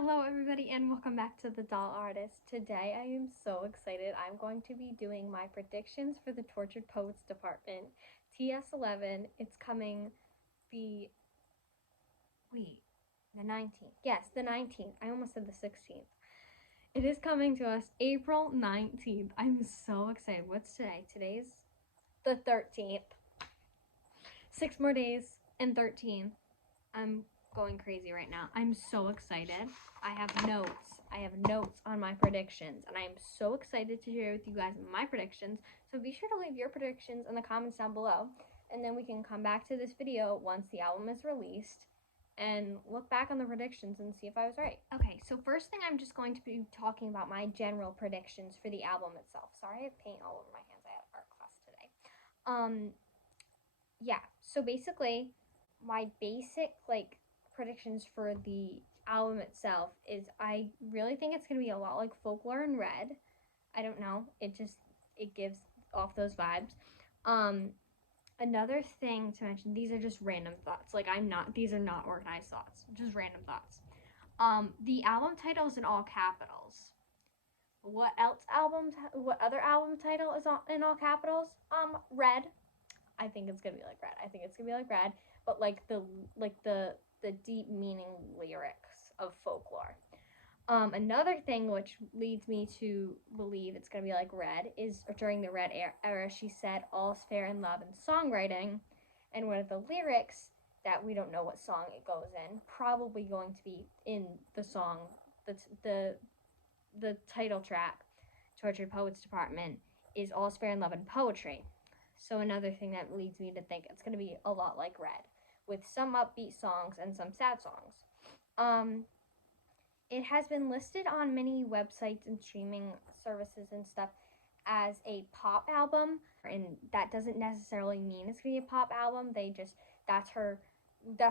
Hello everybody and welcome back to The Doll Artist. Today I am so excited. I'm going to be doing my predictions for the Tortured Poets Department TS11. It's coming the 19th. Yes, the 19th. I almost said the 16th. It is coming to us April 19th. I'm so excited. What's today? Today's the 13th. 6 more days and 13. I'm going crazy right now. I'm so excited. I have notes on my predictions, and I am so excited to share with you guys my predictions. So be sure to leave your predictions in the comments down below, and then we can come back to this video once the album is released and look back on the predictions and see if I was right. Okay, so first thing, I'm just going to be talking about my general predictions for the album itself. Sorry, I have paint all over my hands. I had art class today. Yeah, so basically my basic predictions for the album itself is I really think it's gonna be a lot like Folklore in Red. I don't know, it gives off those vibes. Another thing to mention, these are just random thoughts. These are not organized thoughts, just random thoughts. The album title is in all capitals. What other album title is in all capitals? Red. I think it's gonna be like Red. But the deep meaning lyrics of Folklore. Another thing which leads me to believe it's gonna be like Red is during the Red era, she said all's fair in love and songwriting, and one of the lyrics that we don't know what song it goes in, probably going to be in the song, the title track, Tortured Poets Department, is all's fair in love and poetry. So another thing that leads me to think it's going to be a lot like Red, with some upbeat songs and some sad songs. It has been listed on many websites and streaming services and stuff as a pop album, and that doesn't necessarily mean it's going to be a pop album. That's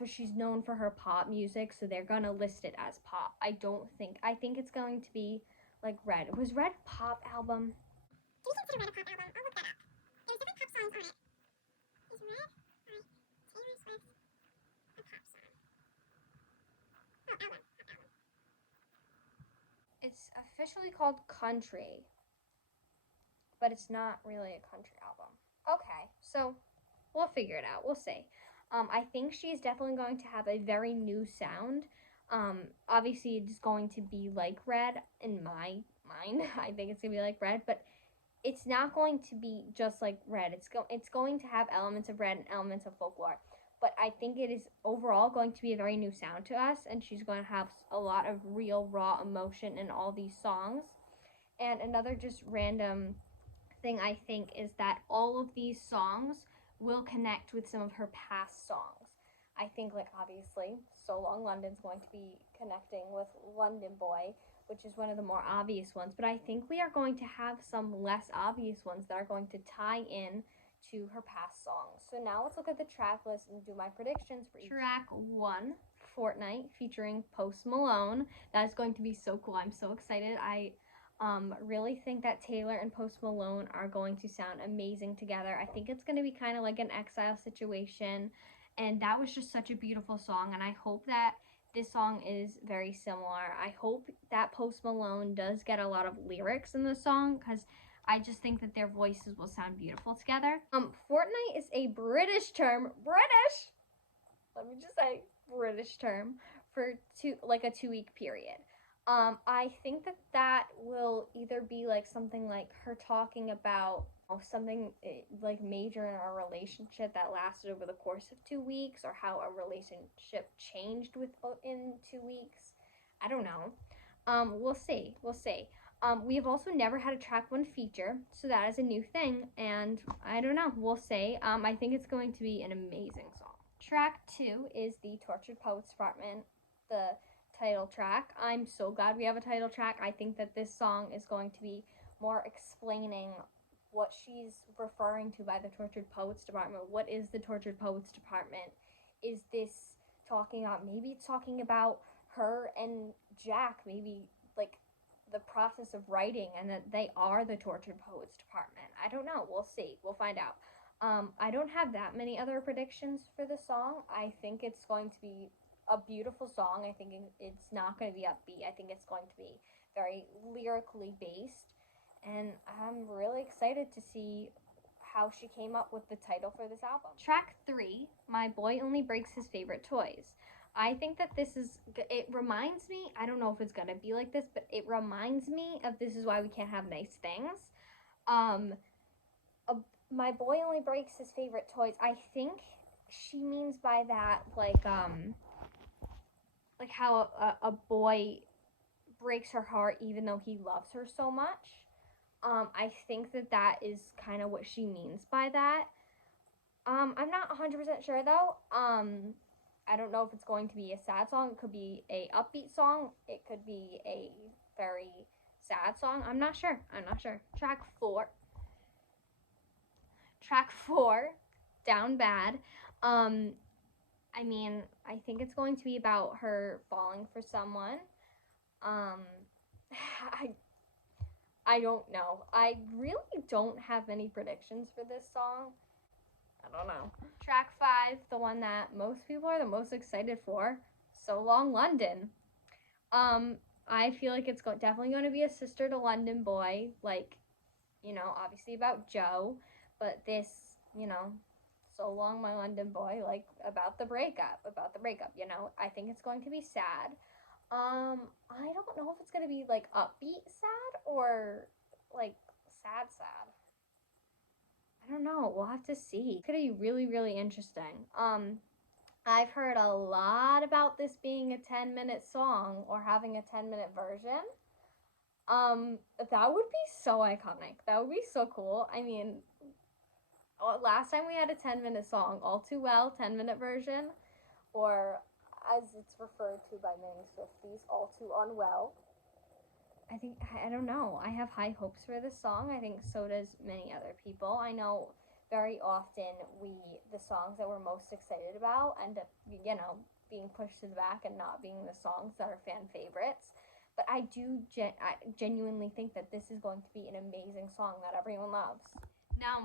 what she's known for, her pop music, so they're going to list it as pop. I think it's going to be like Red. Was Red a pop album? Do you consider Red a pop album? I'll look that up. There's different pop songs on it. Is Red by Taylor Swift a pop song? Oh, album. Pop album. It's officially called Country, but it's not really a country album. Okay, so we'll figure it out. We'll see. I think she's definitely going to have a very new sound. Obviously, it's going to be like Red in my mind. I think it's going to be like Red, but it's not going to be just like Red. It's going to have elements of Red and elements of Folklore. But I think it is overall going to be a very new sound to us, and she's going to have a lot of real, raw emotion in all these songs. And another just random thing I think is that all of these songs will connect with some of her past songs. I think, obviously, So Long London's going to be connecting with London Boy, which is one of the more obvious ones. But I think we are going to have some less obvious ones that are going to tie in to her past songs. So now let's look at the track list and do my predictions for each. Track 1, Fortnite, featuring Post Malone. That is going to be so cool. I'm so excited. I really think that Taylor and Post Malone are going to sound amazing together. I think it's going to be kind of like an Exile situation, and that was just such a beautiful song, and I hope that this song is very similar. I hope that Post Malone does get a lot of lyrics in the song, because I just think that their voices will sound beautiful together. Fortnite is a British term, let me just say, British term for a 2-week period. I think that will either be something like her talking about something major in our relationship that lasted over the course of 2 weeks, or how our relationship changed in 2 weeks. I don't know. We'll see. We have also never had a track 1 feature, so that is a new thing, and I don't know. We'll see. I think it's going to be an amazing song. Track 2 is the Tortured Poets Department, the title track. I'm so glad we have a title track. I think that this song is going to be more explaining what she's referring to by the Tortured Poets Department. What is the Tortured Poets Department? Is this talking about, maybe it's talking about her and Jack, maybe the process of writing, and that they are the Tortured Poets Department. I don't know. We'll see. We'll find out. I don't have that many other predictions for the song. I think it's going to be a beautiful song. I think it's not going to be upbeat. I think it's going to be very lyrically based. And I'm really excited to see how she came up with the title for this album. Track 3, My Boy Only Breaks His Favorite Toys. I think that it reminds me, I don't know if it's going to be like this, but it reminds me of This Is Why We Can't Have Nice Things. My boy only breaks his favorite toys. I think she means by that, like how a boy breaks her heart even though he loves her so much. I think that is kind of what she means by that. I'm not 100% sure though. I don't know if it's going to be a sad song. It could be a upbeat song. It could be a very sad song. I'm not sure. Track 4, Down Bad. I mean, I think it's going to be about her falling for someone. I don't know. I really don't have any predictions for this song. I don't know. Track 5, the one that most people are the most excited for, So Long London. I feel like it's definitely going to be a Sister to London boy, like, obviously about Joe, but this, So Long My London Boy, like about the breakup, I think it's going to be sad. I don't know if it's going to be like upbeat sad or like sad. I don't know. We'll have to see. It's going to be really, really interesting. I've heard a lot about this being a 10-minute song or having a 10-minute version. That would be so iconic. That would be so cool. I mean, last time we had a 10-minute song, All Too Well 10-minute version, or as it's referred to by many Swifties, All Too Unwell. I don't know. I have high hopes for this song. I think so does many other people. I know very often the songs that we're most excited about end up, being pushed to the back and not being the songs that are fan favorites. But I genuinely think that this is going to be an amazing song that everyone loves. Now,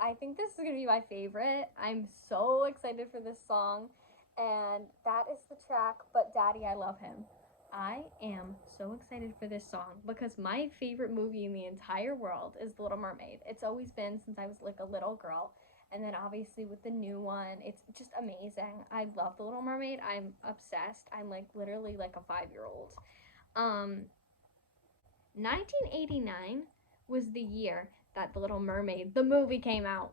I think this is going to be my favorite. I'm so excited for this song. And that is the track, But Daddy, I Love Him. I am so excited for this song because my favorite movie in the entire world is The Little Mermaid. It's always been since I was like a little girl. And then obviously with the new one, it's just amazing. I love The Little Mermaid. I'm obsessed. I'm like literally like a 5-year-old. 1989 was the year that The Little Mermaid, the movie, came out.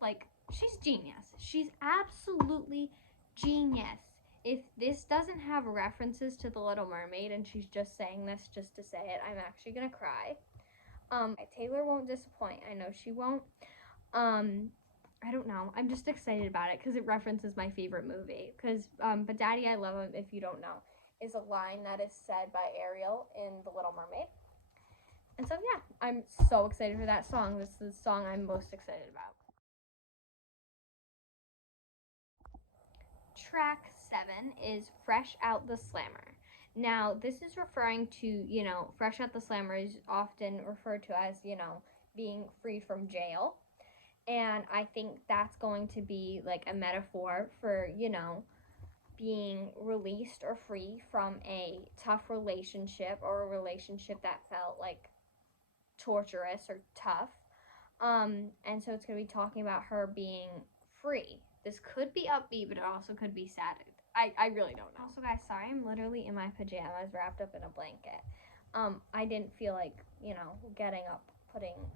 Like, she's genius. She's absolutely genius. If this doesn't have references to The Little Mermaid and she's just saying this just to say it, I'm actually gonna cry. Taylor won't disappoint. I know she won't. I don't know. I'm just excited about it because it references my favorite movie. But Daddy, I Love Him, if you don't know, is a line that is said by Ariel in The Little Mermaid. And so, yeah, I'm so excited for that song. This is the song I'm most excited about. Track 7 is Fresh Out the Slammer. Now, this is referring to, Fresh Out the Slammer is often referred to as, being free from jail. And I think that's going to be like a metaphor for, being released or free from a tough relationship or a relationship that felt like torturous or tough. And so it's going to be talking about her being free. This could be upbeat, but it also could be sad. I really don't know. Also, guys, sorry, I'm literally in my pajamas wrapped up in a blanket. I didn't feel like, getting up, putting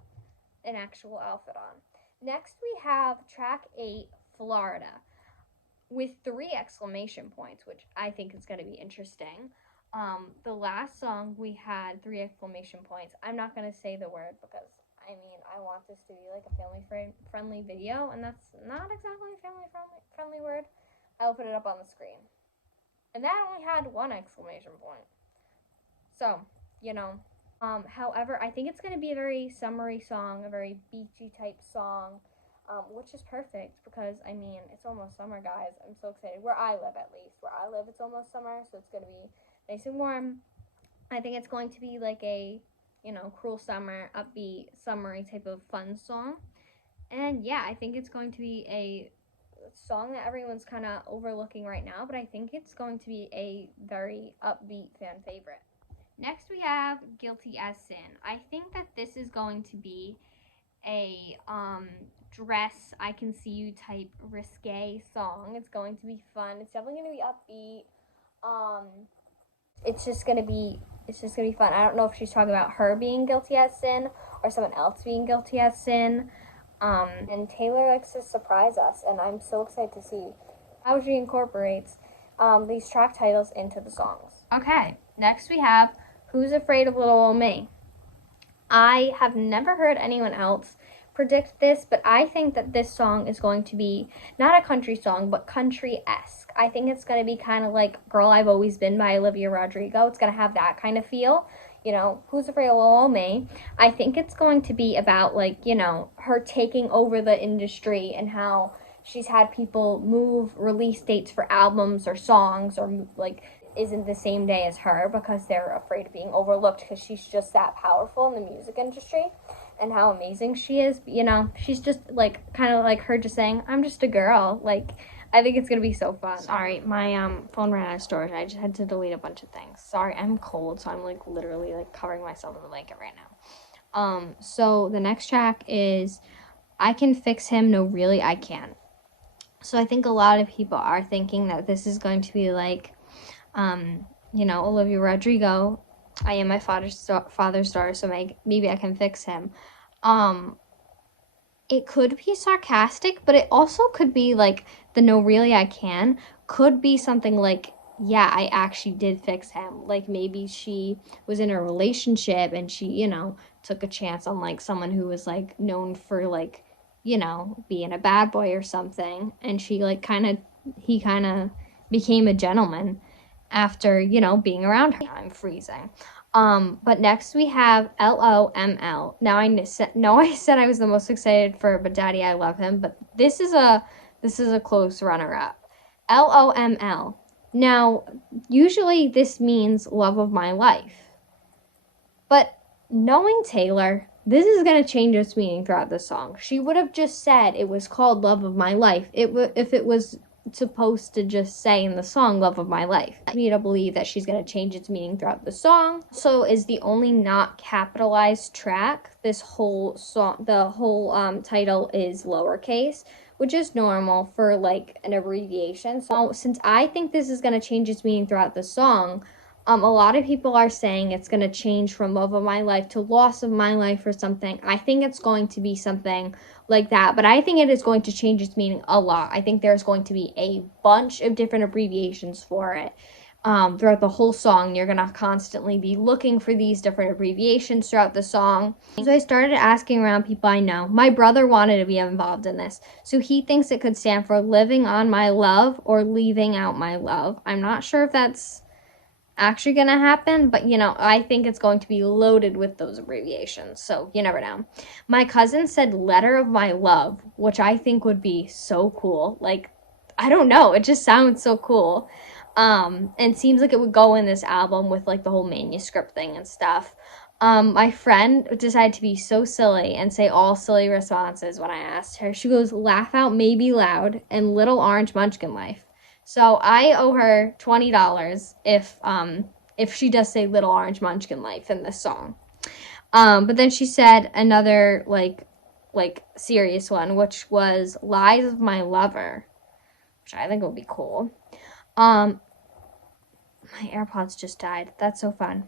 an actual outfit on. Next, we have track 8, Florida, with 3 exclamation points, which I think is going to be interesting. The last song, we had 3 exclamation points. I'm not going to say the word because I want this to be like a family-friendly video, and that's not exactly a family-friendly word. I'll put it up on the screen. And that only had 1 exclamation point. So, however, I think it's going to be a very summery song, a very beachy type song, which is perfect because, it's almost summer, guys. I'm so excited. Where I live, at least. Where I live, it's almost summer, so it's going to be nice and warm. I think it's going to be like a cruel summer, upbeat, summery type of fun song. And yeah, I think it's going to be a song that everyone's kind of overlooking right now, but I think it's going to be a very upbeat fan favorite. Next, we have Guilty as Sin. I think that this is going to be a dress I can see you type risque song. It's going to be fun. It's definitely going to be upbeat. Um, it's just gonna be fun. I don't know if she's talking about her being guilty as sin or someone else being guilty as sin. And Taylor likes to surprise us, and I'm so excited to see how she incorporates these track titles into the songs. Okay, next we have Who's Afraid of Little Old Me? I have never heard anyone else predict this, but I think that this song is going to be not a country song, but country-esque. I think it's going to be kind of like Girl I've Always Been by Olivia Rodrigo. It's going to have that kind of feel. You know, Who's Afraid of Little Old Me? I think it's going to be about, like, you know, her taking over the industry and how she's had people move release dates for albums or songs or, like, isn't the same day as her because they're afraid of being overlooked because she's just that powerful in the music industry and how amazing she is. You know, she's just like kind of like her just saying, I'm just a girl. Like, I think it's going to be so fun. Sorry, my phone ran out of storage. I just had to delete a bunch of things. Sorry, I'm cold, so I'm like literally like covering myself in a blanket right now. So the next track is I Can Fix Him. No, really, I can. So I think a lot of people are thinking that this is going to be like, you know, Olivia Rodrigo, I am my father's daughter, so maybe I can fix him. It could be sarcastic, but it also could be like the no, really, I can could be something like, yeah, I actually did fix him. Like maybe she was in a relationship and she, you know, took a chance on like someone who was like known for like, you know, being a bad boy or something. And she like he kind of became a gentleman after, you know, being around her. I'm freezing. But next we have LOML. Now I said I was the most excited for But Daddy I Love Him, but this is a close runner-up. LOML. Now, usually this means love of my life. But knowing Taylor, this is going to change its meaning throughout the song. She would have just said it was called Love of My Life if it was supposed to just say in the song Love of My Life. Me to believe that she's going to change its meaning throughout the song. So is the only not capitalized track. This whole song, the whole title is lowercase, which is normal for like an abbreviation. So since I think this is going to change its meaning throughout the song, a lot of people are saying it's going to change from love of my life to loss of my life or something. I think it's going to be something like that, but I think it is going to change its meaning a lot. I think there's going to be a bunch of different abbreviations for it throughout the whole song. You're going to constantly be looking for these different abbreviations throughout the song. So I started asking around people I know. My brother wanted to be involved in this, so he thinks it could stand for living on my love or leaving out my love. I'm not sure if that's actually gonna happen, but you know, I think it's going to be loaded with those abbreviations, so you never know. My cousin said letter of my love, which I think would be so cool. Like, I don't know, it just sounds so cool. And seems like it would go in this album with like the whole manuscript thing and stuff. My friend decided to be so silly and say all silly responses when I asked her. She goes, laugh out maybe loud and little orange munchkin life. So I owe her $20 if she does say Little Orange Munchkin Life in this song. But then she said another like serious one, which was Lies of My Lover, which I think will be cool. My AirPods just died. That's so fun.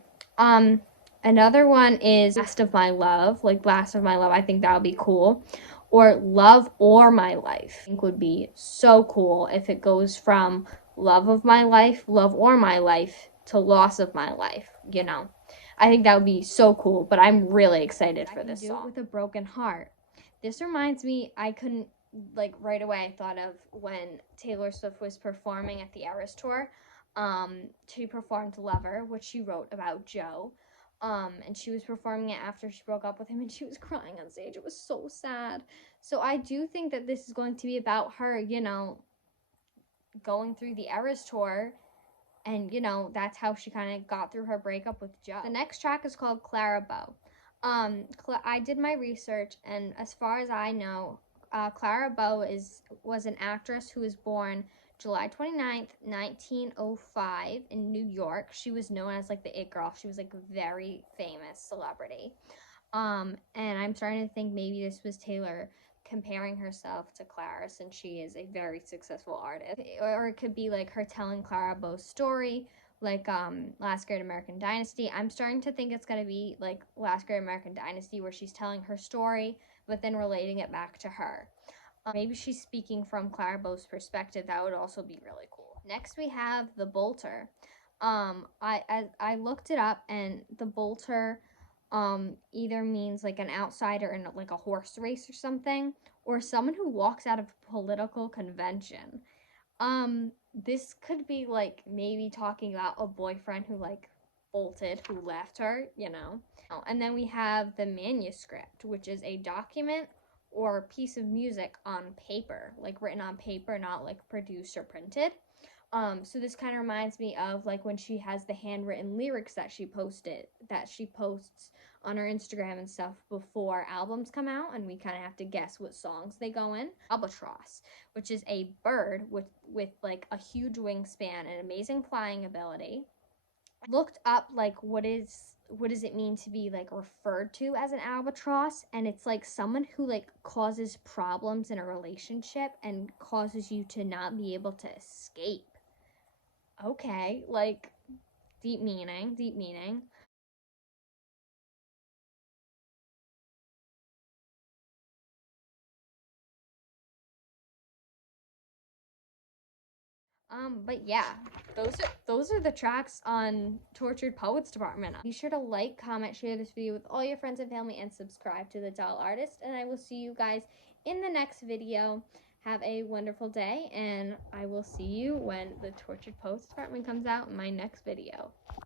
Another one is Last of My Love, like Last of My Love. I think that would be cool. Or Love or My Life. I think would be so cool if it goes from love of my life, love or my life, to loss of my life, you know. I think that would be so cool, but I'm really excited for this song. With a Broken Heart. This reminds me, I couldn't, like, right away I thought of when Taylor Swift was performing at the Eras Tour. She performed Lover, which she wrote about Joe. And she was performing it after she broke up with him, and she was crying on stage. It was so sad. So I do think that this is going to be about her, you know, going through the Eras Tour, and, you know, that's how she kind of got through her breakup with Joe. The next track is called Clara Bow. I did my research, and as far as I know, Clara Bow was an actress who was born July 29th, 1905 in New York. She was known as like the it girl. She was like a very famous celebrity. And I'm starting to think maybe this was Taylor comparing herself to Clara since she is a very successful artist. Or it could be like her telling Clara Bow's story, like Last Great American Dynasty. I'm starting to think it's gonna be like Last Great American Dynasty where she's telling her story but then relating it back to her. Maybe she's speaking from Clara Bow's perspective. That would also be really cool. Next we have the bolter. I looked it up, and the bolter either means like an outsider in like a horse race or something, or someone who walks out of a political convention. This could be like maybe talking about a boyfriend who like bolted, who left her, you know. And then we have the manuscript, which is a document or piece of music on paper, like written on paper, not like produced or printed. So this kind of reminds me of like when she has the handwritten lyrics that she posts on her Instagram and stuff before albums come out, and we kind of have to guess what songs they go in. Albatross, which is a bird with like a huge wingspan and amazing flying ability. Looked up like what does it mean to be like referred to as an albatross, and it's like someone who like causes problems in a relationship and causes you to not be able to escape. Okay, like deep meaning, deep meaning. But yeah, those are the tracks on Tortured Poets Department. Be sure to like, comment, share this video with all your friends and family, and subscribe to The Doll Artist. And I will see you guys in the next video. Have a wonderful day, and I will see you when the Tortured Poets Department comes out in my next video.